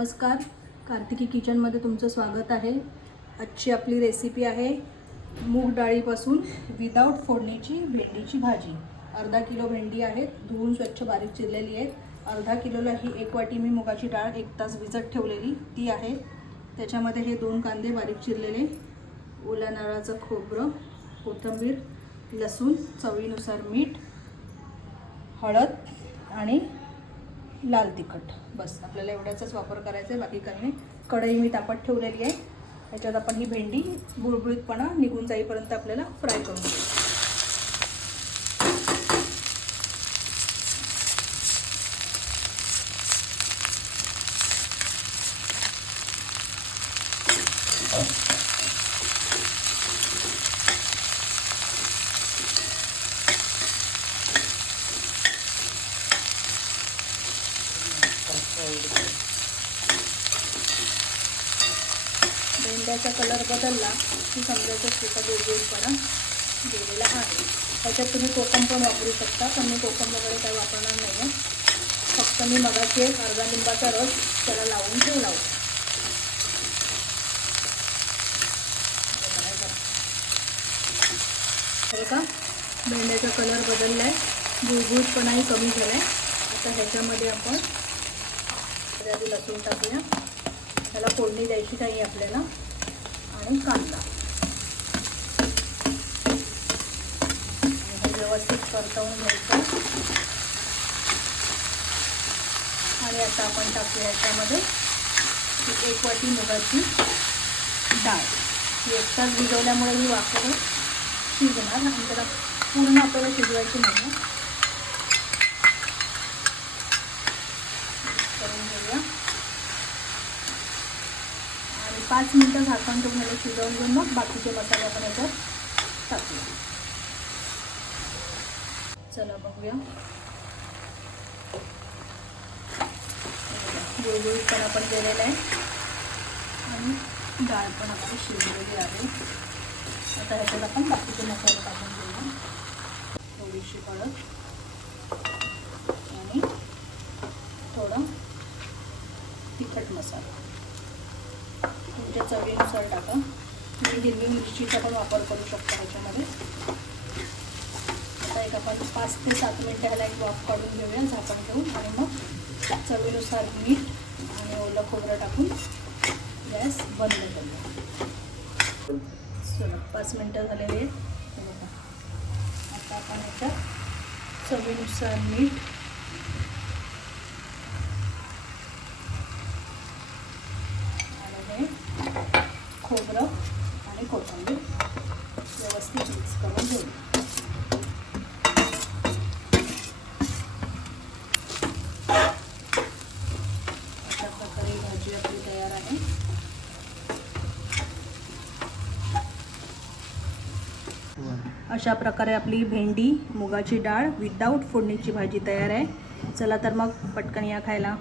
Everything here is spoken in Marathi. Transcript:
नमस्कार, कार्तिकी किचनमध्ये तुमचं स्वागत आहे। आजची आपली रेसिपी आहे मूग डाळीपासून विदाउट फोडणीची भेंडीची भाजी। अर्धा किलो भेंडी आहेत, धुवून स्वच्छ बारीक चिरलेली आहेत। अर्धा किलोला ही एक वाटी मी मुगाची डाळ 1 तास भिजत ठेवलेली ती आहे। त्याच्यामध्ये हे 2 कांदे बारीक चिरलेले, ओल्या नारळाचं खोबरं, कोथिंबीर, लसूण, चवीनुसार मीठ, हळद आणि लाल तिखट। बस आपल्याला एवढ्याचाच वापर करायचा आहे, बाकी काही नाही। कढई मी तापत ठेवलेली आहे, त्याच्यात आपण ही भेंडी बुळबुळीतपणा निघून जाईपर्यंत आपल्याला फ्राय करून घ्यायची। भेंड्याचा कलर बदलला की समजायचं त्याचा गुळगुळीतपणा गेलेला आहे। त्याच्यात तुम्ही कोकम पण वापरू शकता, पण मी कोकम वगैरे काही वापरणार नाही आहे। फक्त मी मगाशी अर्धा लिंबाचा रस त्याला लावून ठेवला होता। हे का भेंड्याचा कलर बदलला आहे, गुळगुळीतपणाही कमी झाला आहे। आता ह्याच्यामध्ये आपण आधी लसूण टाकूया, त्याला फोडणी द्यायची नाही आपल्याला, आणि कांदा हे व्यवस्थित परतवून घ्यायचं। आणि आता आपण टाकूया याच्यामध्ये 1 वाटी मुगाची डाळ। ही 1 तास भिजवल्यामुळे ही वाफेवर शिजणार आणि त्याला पूर्ण आपल्याला शिजवायची नाही। करून घेऊया आणि 5 मिनिटं झाकण ठेवून शिजवून घेऊन मग बाकीचे मसाले आपण याच्यात टाकूया। चला बघूया, गुळगुळीतपणा पण गेलेला आहे आणि डाळ पण आपली शिजलेली आहे। आता ह्याच्यात आपण बाकीचे मसाले टाकून घेऊया। थोडीशी हळद आणि थोडा तिखट मसाला, तुमच्या चवीनुसार टाका। तुम्ही हिरवी मिरचीचा पण वापर करू शकता ह्याच्यामध्ये। आता एक आपण 5 ते 7 मिनिटं ह्याला एक वाफ काढून घेऊया झाकण ठेवून, आणि मग चवीनुसार मीठ आणि ओलं खोबरं टाकून गॅस बंद करूया। चला 5 मिनिटं झालेली आहेत, बघा। आता आपण ह्याच्यात चवीनुसार मीठ आणि हे खोबरं आणि कोथिंबीर व्यवस्थित मिक्स करून घेऊ। अशा प्रकारे भाजी आपली तयार आहे। अशा प्रकारे आपली भेंडी मुगाची डाळ विदाउट फोडणीची भाजी तयार आहे। चला तर मग पटकन या खायला।